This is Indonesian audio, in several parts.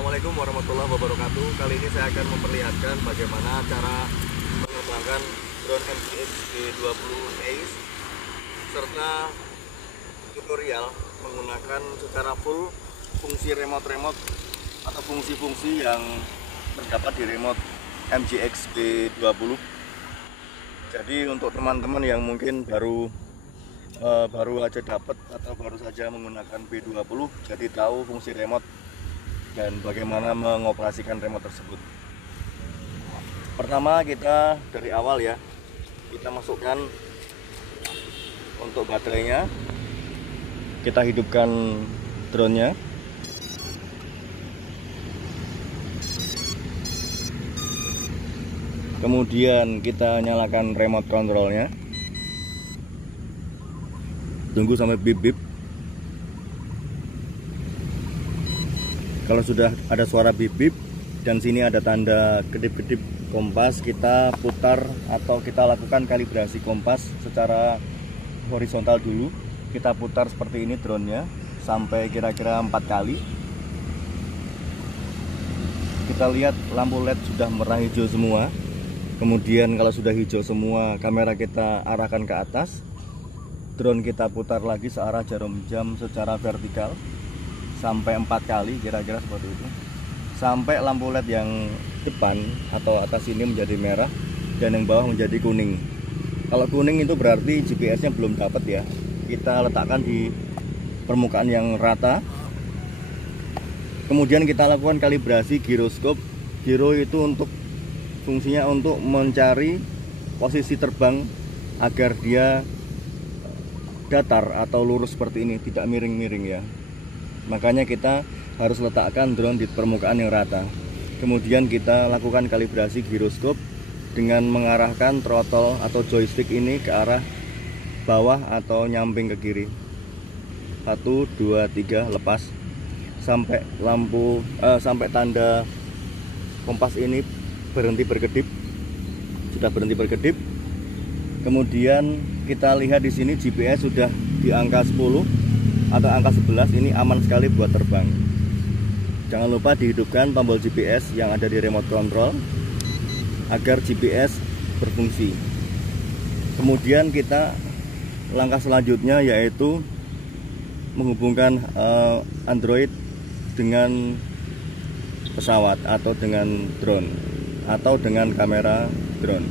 Assalamualaikum warahmatullahi wabarakatuh. Kali ini saya akan memperlihatkan bagaimana cara menerbangkan drone MGX B20 Ace serta tutorial menggunakan secara full fungsi remote atau fungsi-fungsi yang terdapat di remote MGX B20. Jadi untuk teman-teman yang mungkin baru aja dapat atau baru saja menggunakan B20, jadi tahu fungsi remote dan bagaimana mengoperasikan remote tersebut. Pertama, kita dari awal ya, kita masukkan untuk baterainya, kita hidupkan drone-nya. Kemudian kita nyalakan remote controlnya. Tunggu sampai bip-bip. Kalau sudah ada suara bip-bip dan sini ada tanda kedip-kedip kompas, kita putar atau kita lakukan kalibrasi kompas secara horizontal dulu. Kita putar seperti ini drone-nya sampai kira-kira 4 kali. Kita lihat lampu LED sudah merah hijau semua. Kemudian kalau sudah hijau semua, kamera kita arahkan ke atas. Drone kita putar lagi searah jarum jam secara vertikal sampai 4 kali, kira-kira seperti itu, sampai lampu LED yang depan atau atas ini menjadi merah dan yang bawah menjadi kuning. Kalau kuning itu berarti GPS-nya belum dapat ya. Kita letakkan di permukaan yang rata. Kemudian kita lakukan kalibrasi giroskop. Giro itu untuk fungsinya untuk mencari posisi terbang agar dia datar atau lurus seperti ini, tidak miring-miring ya. Makanya kita harus letakkan drone di permukaan yang rata. Kemudian kita lakukan kalibrasi giroskop dengan mengarahkan throttle atau joystick ini ke arah bawah atau nyamping ke kiri. 1, 2, 3, lepas sampai sampai tanda kompas ini berhenti berkedip. Sudah berhenti berkedip. Kemudian kita lihat di sini GPS sudah di angka 10 atau angka 11, ini aman sekali buat terbang. Jangan lupa dihidupkan tombol GPS yang ada di remote control agar GPS berfungsi. Kemudian kita langkah selanjutnya yaitu menghubungkan Android dengan pesawat atau dengan drone atau dengan kamera drone.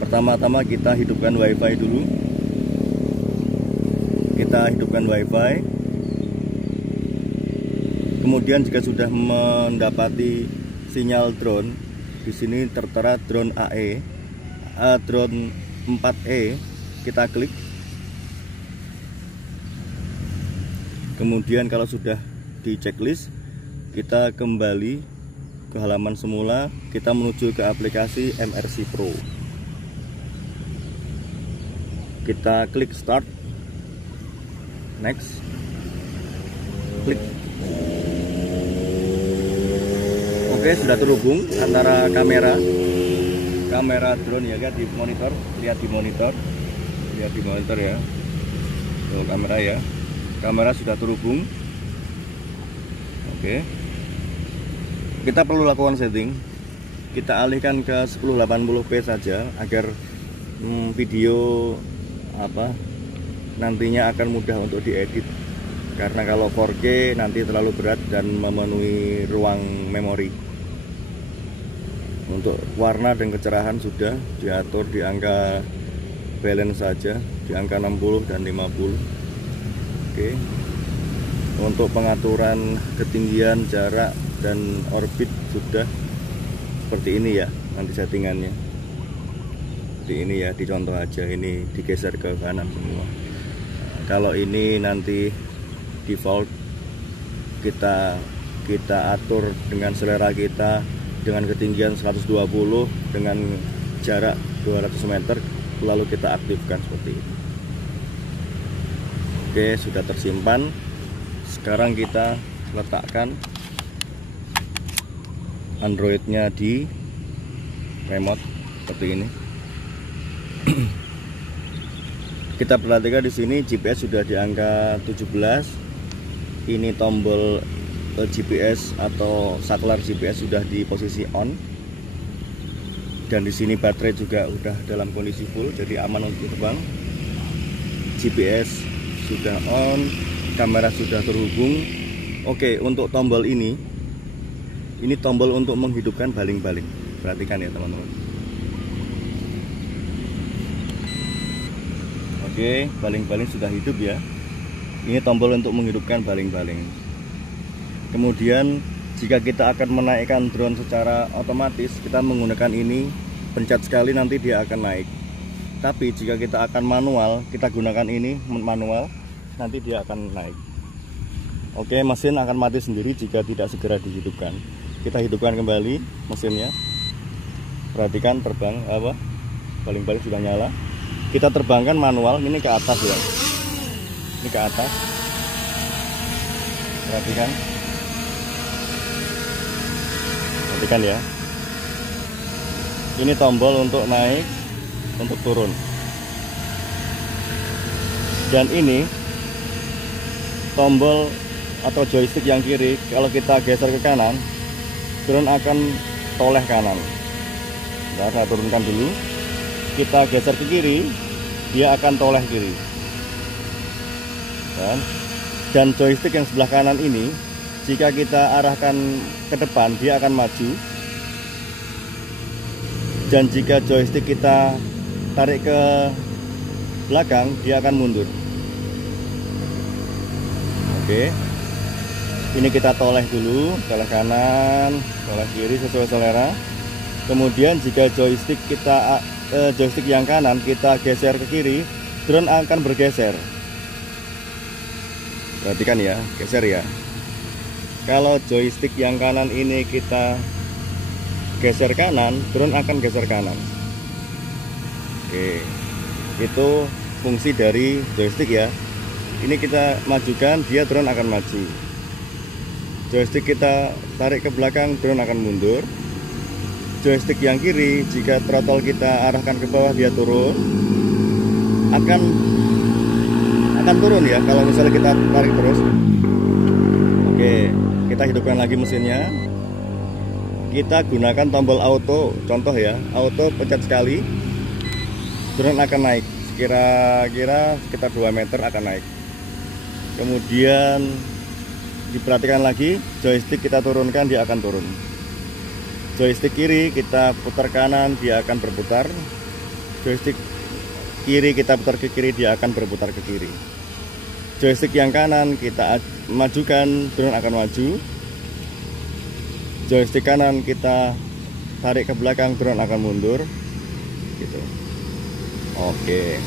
Pertama-tama kita hidupkan WiFi dulu. Kita hidupkan WiFi. Kemudian jika sudah mendapati sinyal drone, di sini tertera drone AE, drone 4E, kita klik. Kemudian kalau sudah di checklist, kita kembali ke halaman semula, kita menuju ke aplikasi MRC Pro. Kita klik start, next, klik. Oke, sudah terhubung antara kamera drone ya, lihat di monitor ya. Tuh, kamera ya, kamera sudah terhubung. Oke, kita perlu lakukan setting. Kita alihkan ke 1080p saja agar video nantinya akan mudah untuk diedit, karena kalau 4K nanti terlalu berat dan memenuhi ruang memori. Untuk warna dan kecerahan sudah diatur di angka balance saja, di angka 60 dan 50. Oke. Untuk pengaturan ketinggian, jarak dan orbit sudah seperti ini ya, nanti settingannya seperti ini ya, dicontoh aja, ini digeser ke kanan semua. Kalau ini nanti default, kita atur dengan selera kita, dengan ketinggian 120 dengan jarak 200 meter, lalu kita aktifkan seperti ini. Oke, sudah tersimpan. Sekarang kita letakkan Androidnya di remote seperti ini. Kita perhatikan di sini GPS sudah di angka 17. Ini tombol GPS atau saklar GPS sudah di posisi on, dan di sini baterai juga udah dalam kondisi full, jadi aman untuk terbang. GPS sudah on, kamera sudah terhubung. Oke, untuk tombol ini tombol untuk menghidupkan baling-baling. Perhatikan ya teman-teman. Oke, baling-baling sudah hidup ya. Ini tombol untuk menghidupkan baling-baling. Kemudian jika kita akan menaikkan drone secara otomatis, kita menggunakan ini, pencet sekali nanti dia akan naik. Tapi jika kita akan manual, kita gunakan ini manual, nanti dia akan naik. Oke, mesin akan mati sendiri jika tidak segera dihidupkan. Kita hidupkan kembali mesinnya. Perhatikan terbang baling-baling sudah nyala. Kita terbangkan manual, ini ke atas ya. Ini ke atas. Perhatikan. Perhatikan ya. Ini tombol untuk naik, untuk turun. Dan ini tombol atau joystick yang kiri, kalau kita geser ke kanan, drone akan toleh kanan. Nah, saya turunkan dulu. Kita geser ke kiri, dia akan toleh kiri. Dan joystick yang sebelah kanan ini, jika kita arahkan ke depan, dia akan maju. Dan jika joystick kita tarik ke belakang, dia akan mundur. Oke, ini kita toleh dulu, toleh kanan, toleh kiri sesuai selera. Kemudian jika joystick yang kanan kita geser ke kiri, drone akan bergeser. Perhatikan ya, geser ya. Kalau joystick yang kanan ini kita geser kanan, drone akan geser kanan. Oke, itu fungsi dari joystick ya. Ini kita majukan, dia drone akan maju. Joystick kita tarik ke belakang, drone akan mundur. Joystick yang kiri, jika throttle kita arahkan ke bawah, dia turun. Akan turun ya kalau misalnya kita tarik terus. Oke, kita hidupkan lagi mesinnya. Kita gunakan tombol auto, contoh ya, auto pencet sekali, drone akan naik. Kira-kira sekitar 2 meter akan naik. Kemudian diperhatikan lagi, joystick kita turunkan, dia akan turun. Joystick kiri kita putar kanan, dia akan berputar. Joystick kiri kita putar ke kiri, dia akan berputar ke kiri. Joystick yang kanan kita majukan, drone akan maju. Joystick kanan kita tarik ke belakang, drone akan mundur. Gitu. Oke.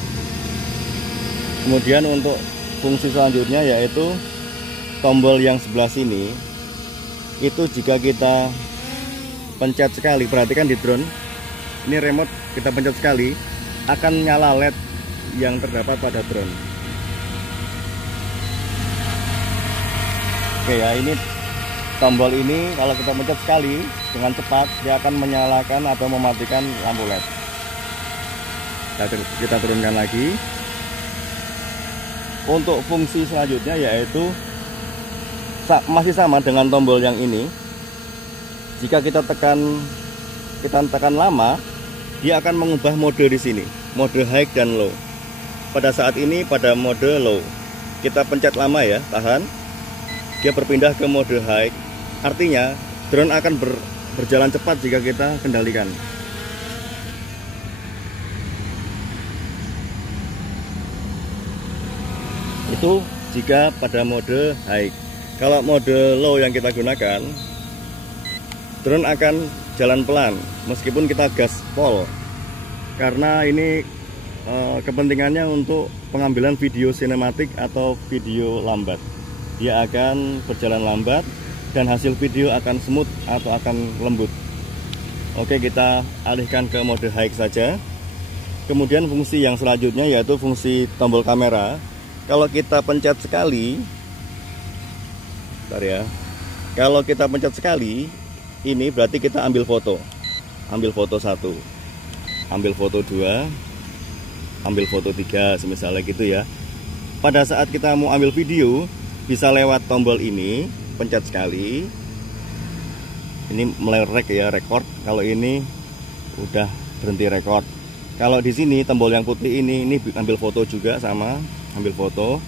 Kemudian untuk fungsi selanjutnya yaitu tombol yang sebelah sini. Itu jika kita pencet sekali, perhatikan di drone, ini remote kita pencet sekali, akan nyala LED yang terdapat pada drone. Oke ya, ini tombol ini kalau kita pencet sekali dengan cepat, dia akan menyalakan atau mematikan lampu LED. Kita turunkan lagi. Untuk fungsi selanjutnya yaitu masih sama dengan tombol yang ini. Jika kita tekan lama, dia akan mengubah mode di sini, mode high dan low. Pada saat ini pada mode low. Kita pencet lama ya, tahan. Dia berpindah ke mode high. Artinya drone akan berjalan cepat jika kita kendalikan. Itu jika pada mode high. Kalau mode low yang kita gunakan, drone akan jalan pelan meskipun kita gaspol, karena ini kepentingannya untuk pengambilan video sinematik atau video lambat. Dia akan berjalan lambat dan hasil video akan smooth atau akan lembut. Oke, kita alihkan ke mode high saja. Kemudian fungsi yang selanjutnya yaitu fungsi tombol kamera. Kalau kita pencet sekali, bentar ya. Kalau kita pencet sekali, ini berarti kita ambil foto. Ambil foto 1, ambil foto 2, ambil foto 3, misalnya gitu ya. Pada saat kita mau ambil video, bisa lewat tombol ini, pencet sekali. Ini melerek ya, record. Kalau ini udah berhenti record. Kalau di sini tombol yang putih ini ambil foto juga, sama ambil foto.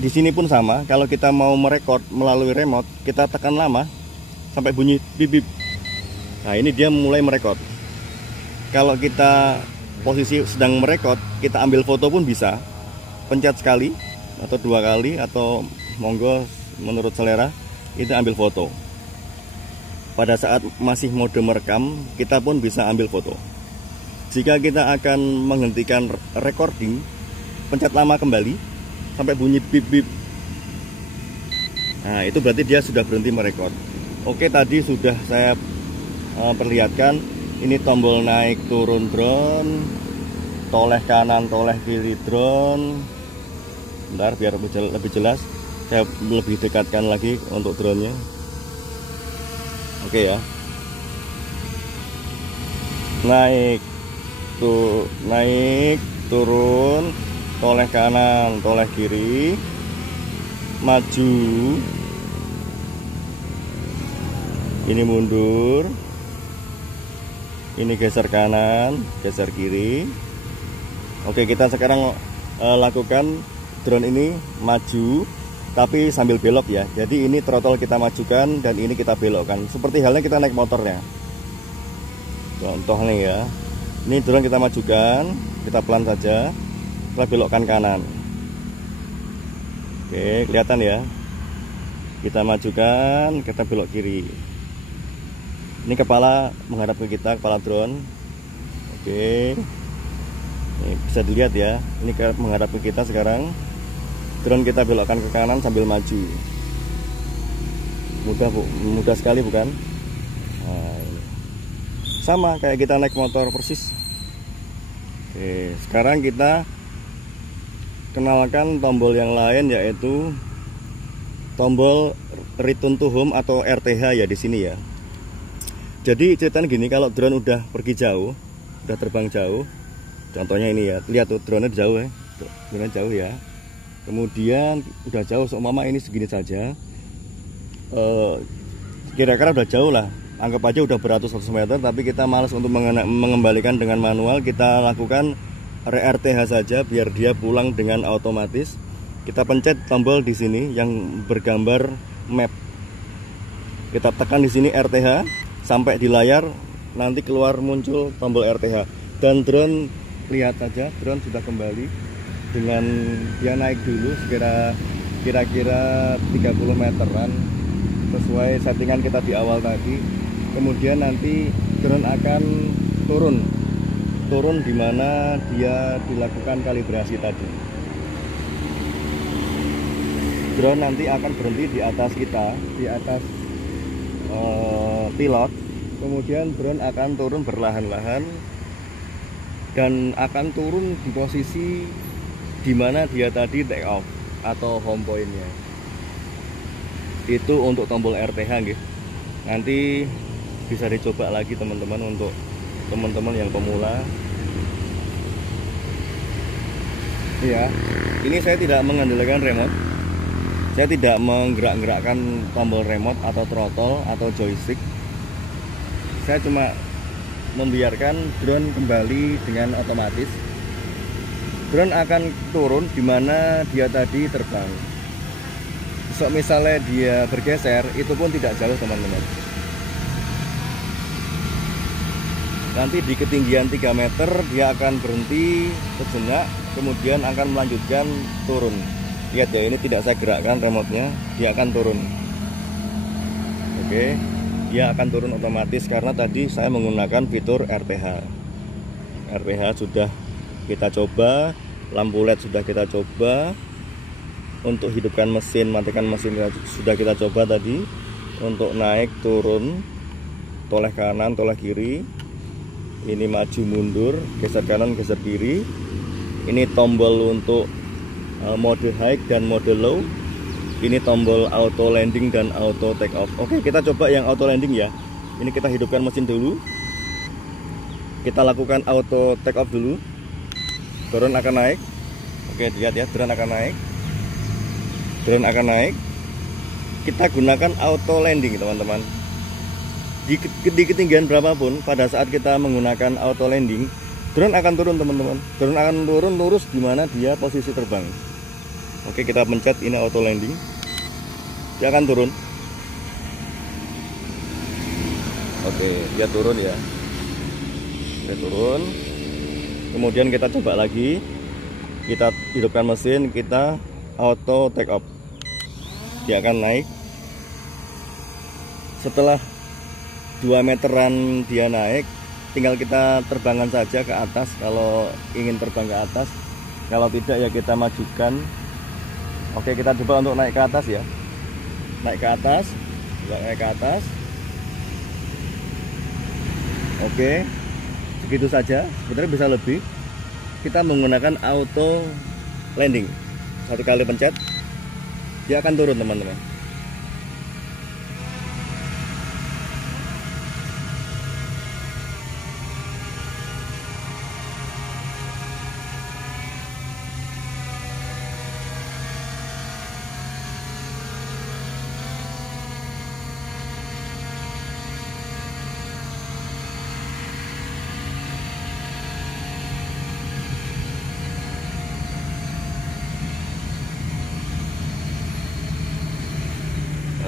Di sini pun sama. Kalau kita mau merekod melalui remote, kita tekan lama sampai bunyi bip bip. Nah, ini dia mulai merekod. Kalau kita posisi sedang merekod, kita ambil foto pun bisa. Pencet sekali atau 2 kali, atau monggo menurut selera, itu ambil foto. Pada saat masih mode merekam, kita pun bisa ambil foto. Jika kita akan menghentikan recording, pencet lama kembali sampai bunyi bip bip. Nah, itu berarti dia sudah berhenti merekod. Oke, tadi sudah saya perlihatkan. Ini tombol naik turun drone, toleh kanan toleh kiri drone. Bentar biar lebih jelas, saya lebih dekatkan lagi untuk drone-nya. Oke ya. Naik turun, toleh kanan toleh kiri, maju, ini mundur, ini geser kanan geser kiri. Oke, kita sekarang lakukan drone ini maju tapi sambil belok ya. Jadi ini throttle kita majukan dan ini kita belokkan, seperti halnya kita naik motornya. Contoh nih ya, ini drone kita majukan, kita pelan saja, kita belokkan kanan. Oke, kelihatan ya. Kita majukan, kita belok kiri. Ini kepala menghadap ke kita, kepala drone. Oke, ini bisa dilihat ya, ini menghadap ke kita sekarang. Drone kita belokkan ke kanan sambil maju. Mudah sekali bukan? Nah, sama kayak kita naik motor persis. Oke, sekarang kita kenalkan tombol yang lain, yaitu tombol return to home atau RTH ya di sini ya. Jadi ceritanya gini, kalau drone udah pergi jauh, udah terbang jauh, contohnya ini ya, lihat tuh drone jauh ya, drone jauh ya. Kemudian udah jauh, seumpama ini segini saja, kira-kira udah jauh lah, anggap aja udah beratus-ratus meter, tapi kita malas untuk mengembalikan dengan manual. Kita lakukan RTH saja biar dia pulang dengan otomatis. Kita pencet tombol di sini yang bergambar map, kita tekan di sini RTH sampai di layar, nanti keluar muncul tombol RTH dan drone, lihat saja drone sudah kembali dengan dia naik dulu kira-kira 30 meteran sesuai settingan kita di awal tadi. Kemudian nanti drone akan turun di mana dia dilakukan kalibrasi tadi. Drone nanti akan berhenti di atas kita, di atas pilot. Kemudian drone akan turun perlahan-lahan dan akan turun di posisi di mana dia tadi take off atau home point-nya. Itu untuk tombol RTH gitu. Nanti bisa dicoba lagi teman-teman, untuk teman-teman yang pemula. Ya, ini saya tidak mengandalkan remote. Saya tidak menggerak-gerakkan tombol remote atau throttle atau joystick. Saya cuma membiarkan drone kembali dengan otomatis. Drone akan turun di mana dia tadi terbang. So, misalnya dia bergeser, itu pun tidak jauh teman-teman. Nanti di ketinggian 3 meter dia akan berhenti sejenak, kemudian akan melanjutkan turun. Lihat ya, ini tidak saya gerakkan remote-nya, dia akan turun. Oke, dia akan turun otomatis karena tadi saya menggunakan fitur RTH. RTH sudah kita coba, lampu LED sudah kita coba, untuk hidupkan mesin, matikan mesin sudah kita coba tadi, untuk naik turun, toleh kanan toleh kiri, ini maju mundur, geser kanan geser kiri. Ini tombol untuk mode high dan mode low. Ini tombol auto landing dan auto take off. Oke, kita coba yang auto landing ya. Ini kita hidupkan mesin dulu, kita lakukan auto take off dulu. Drone akan naik. Oke, lihat ya, drone akan naik. Drone akan naik. kita gunakan auto landing teman-teman. Di ketinggian berapapun pada saat kita menggunakan auto landing, drone akan turun teman-teman. Drone akan turun lurus di mana dia posisi terbang. Oke, kita pencet ini auto landing, dia akan turun. Oke, dia turun ya, dia turun. Kemudian kita coba lagi, kita hidupkan mesin, kita auto take off, dia akan naik. Setelah 2 meteran dia naik, tinggal kita terbangkan saja ke atas kalau ingin terbang ke atas. Kalau tidak ya kita majukan. Oke, kita coba untuk naik ke atas ya. Naik ke atas, naik ke atas. Oke, segitu saja. Sebenarnya bisa lebih. Kita menggunakan auto landing. 1 kali pencet, dia akan turun teman-teman.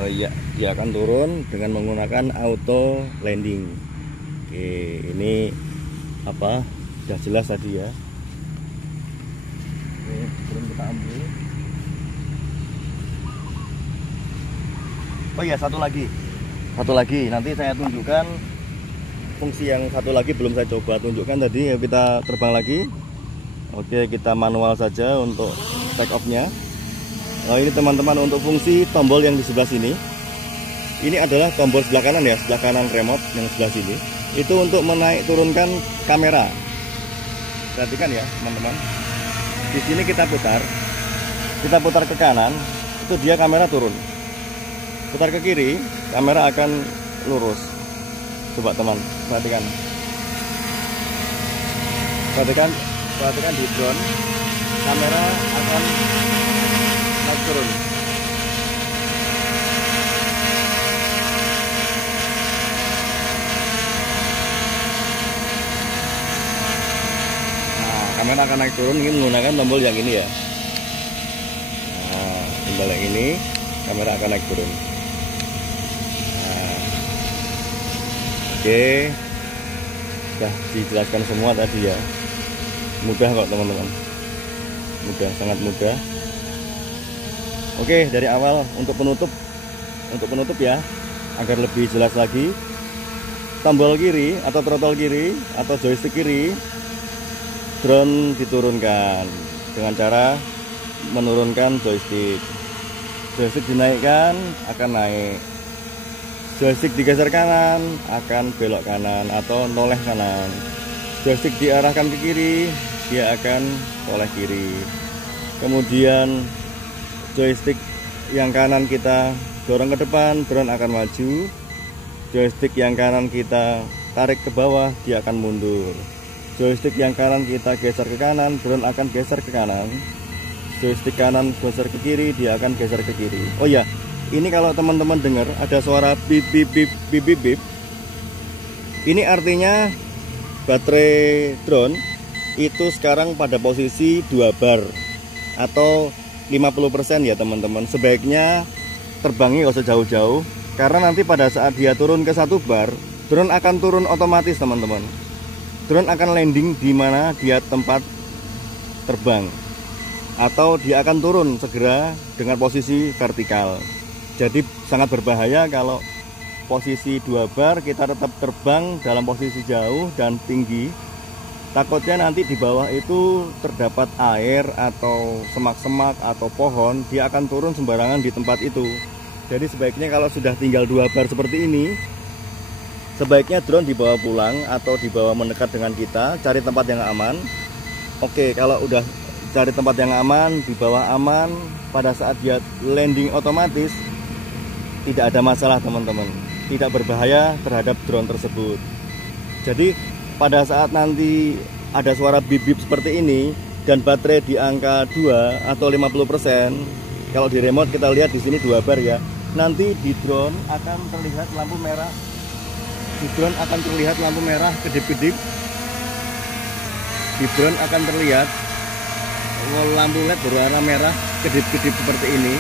Ya, dia akan turun dengan menggunakan auto landing. Oke, ini apa? Sudah jelas tadi ya. Oke, belum kita ambil. Oh iya, satu lagi. Nanti saya tunjukkan fungsi yang satu lagi, belum saya coba tunjukkan tadi. Kita terbang lagi. Oke, kita manual saja untuk take off-nya. Nah, ini teman-teman untuk fungsi tombol yang di sebelah sini. Ini adalah tombol sebelah kanan ya, sebelah kanan remote yang sebelah sini. Itu untuk menaik turunkan kamera. Perhatikan ya teman-teman. Di sini kita putar ke kanan, itu dia kamera turun. Putar ke kiri, kamera akan lurus. Coba teman, perhatikan. Perhatikan di drone, kamera akan naik turun. Nah, kamera akan naik turun. Ini menggunakan tombol yang ini ya. Nah, tombol yang ini, kamera akan naik turun. Nah, oke, sudah dijelaskan semua tadi ya. Mudah kok teman-teman, mudah, sangat mudah. Oke, dari awal untuk penutup ya, agar lebih jelas lagi, tombol kiri atau throttle kiri atau joystick kiri, drone diturunkan dengan cara menurunkan joystick. Joystick dinaikkan akan naik, joystick digeser kanan akan belok kanan atau noleh kanan, joystick diarahkan ke kiri, dia akan noleh kiri. Kemudian joystick yang kanan kita dorong ke depan, drone akan maju. Joystick yang kanan kita tarik ke bawah, dia akan mundur. Joystick yang kanan kita geser ke kanan, drone akan geser ke kanan. Joystick kanan geser ke kiri, dia akan geser ke kiri. Oh ya, ini kalau teman-teman dengar ada suara bip bip bip bip bip bip, ini artinya baterai drone itu sekarang pada posisi 2 bar atau 50% ya teman-teman. Sebaiknya terbangnya gak usah jauh-jauh, karena nanti pada saat dia turun ke 1 bar, drone akan turun otomatis teman-teman. Drone akan landing di mana dia tempat terbang, atau dia akan turun segera dengan posisi vertikal. Jadi sangat berbahaya kalau posisi 2 bar kita tetap terbang dalam posisi jauh dan tinggi. Takutnya nanti di bawah itu terdapat air atau semak-semak atau pohon, dia akan turun sembarangan di tempat itu. Jadi sebaiknya kalau sudah tinggal 2 bar seperti ini, sebaiknya drone dibawa pulang atau dibawa mendekat dengan kita, cari tempat yang aman. Oke, kalau udah cari tempat yang aman, dibawa aman, pada saat dia landing otomatis tidak ada masalah teman-teman, tidak berbahaya terhadap drone tersebut. Jadi pada saat nanti ada suara bip-bip seperti ini dan baterai di angka 2 atau 50%, kalau di remote kita lihat di sini 2 bar ya. nanti di drone akan terlihat lampu merah. Di drone akan terlihat lampu merah kedip-kedip. Di drone akan terlihat lampu LED berwarna merah kedip-kedip seperti ini.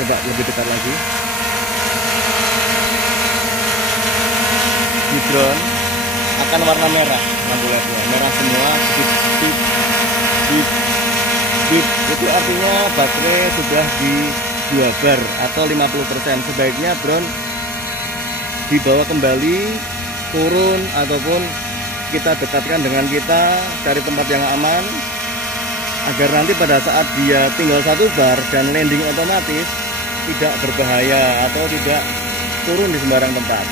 Coba lebih dekat lagi. Di drone akan warna merah lampu LED-nya, merah semua, kedip-kedip. Itu artinya baterai sudah di 2 bar atau 50%. Sebaiknya drone dibawa kembali, turun, ataupun kita dekatkan dengan kita, cari tempat yang aman agar nanti pada saat dia tinggal 1 bar dan landing otomatis tidak berbahaya atau tidak turun di sembarang tempat.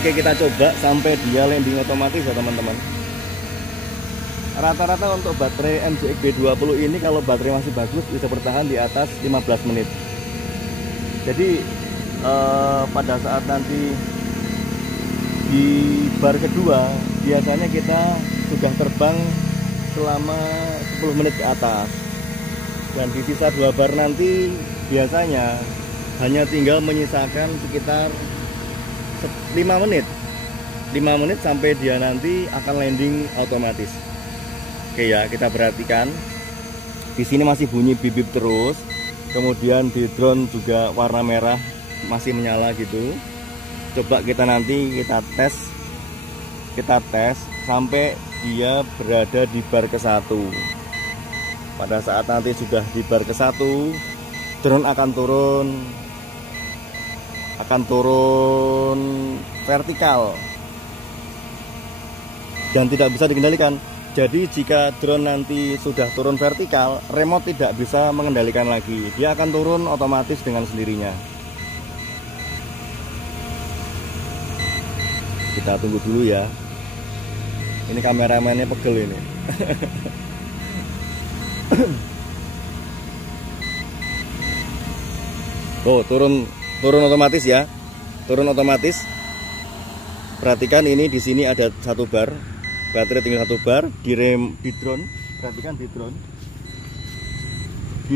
Oke, kita coba sampai dia landing otomatis ya teman-teman. Rata-rata untuk baterai MJX B20 ini kalau baterai masih bagus bisa bertahan di atas 15 menit. Jadi pada saat nanti di bar kedua biasanya kita sudah terbang selama 10 menit ke atas. Dan di sisa 2 bar nanti biasanya hanya tinggal menyisakan sekitar 5 menit. 5 menit sampai dia nanti akan landing otomatis. Oke ya, kita perhatikan di sini masih bunyi bip-bip terus, kemudian di drone juga warna merah masih menyala gitu. Coba kita nanti kita tes sampai dia berada di bar ke-1. Pada saat nanti sudah di bar ke-1, drone akan turun vertikal dan tidak bisa dikendalikan. Jadi jika drone nanti sudah turun vertikal, remote tidak bisa mengendalikan lagi. Dia akan turun otomatis dengan sendirinya. Kita tunggu dulu ya. Ini kameramennya pegel ini. Oh, turun otomatis ya. Turun otomatis. Perhatikan ini di sini ada 1 bar. Baterai tinggal 1 bar di drone. Perhatikan di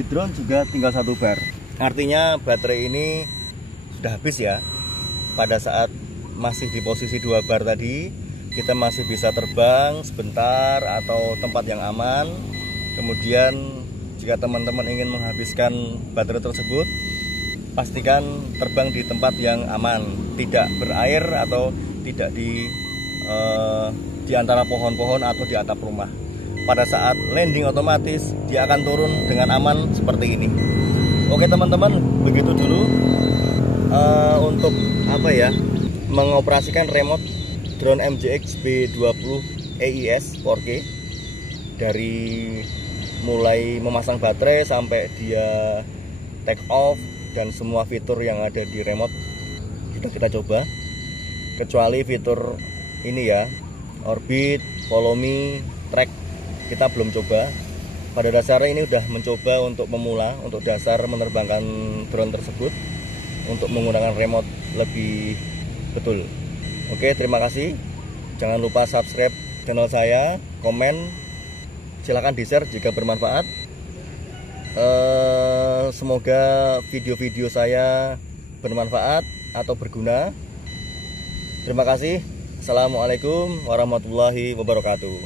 drone juga tinggal 1 bar. Artinya baterai ini sudah habis ya. Pada saat masih di posisi 2 bar tadi, kita masih bisa terbang sebentar atau tempat yang aman. Kemudian jika teman-teman ingin menghabiskan baterai tersebut, pastikan terbang di tempat yang aman, tidak berair atau tidak di antara pohon-pohon atau di atap rumah. Pada saat landing otomatis dia akan turun dengan aman seperti ini. Oke teman-teman, begitu dulu untuk mengoperasikan remote drone MJX B20 EIS 4K, dari mulai memasang baterai sampai dia take off dan semua fitur yang ada di remote sudah kita coba, kecuali fitur ini ya, orbit, follow me, track, kita belum coba. Pada dasarnya ini udah mencoba untuk pemula, untuk dasar menerbangkan drone tersebut, untuk menggunakan remote lebih betul. Oke, terima kasih. Jangan lupa subscribe channel saya, komen, silahkan di-share jika bermanfaat. Semoga video-video saya bermanfaat atau berguna. Terima kasih. Assalamualaikum warahmatullahi wabarakatuh.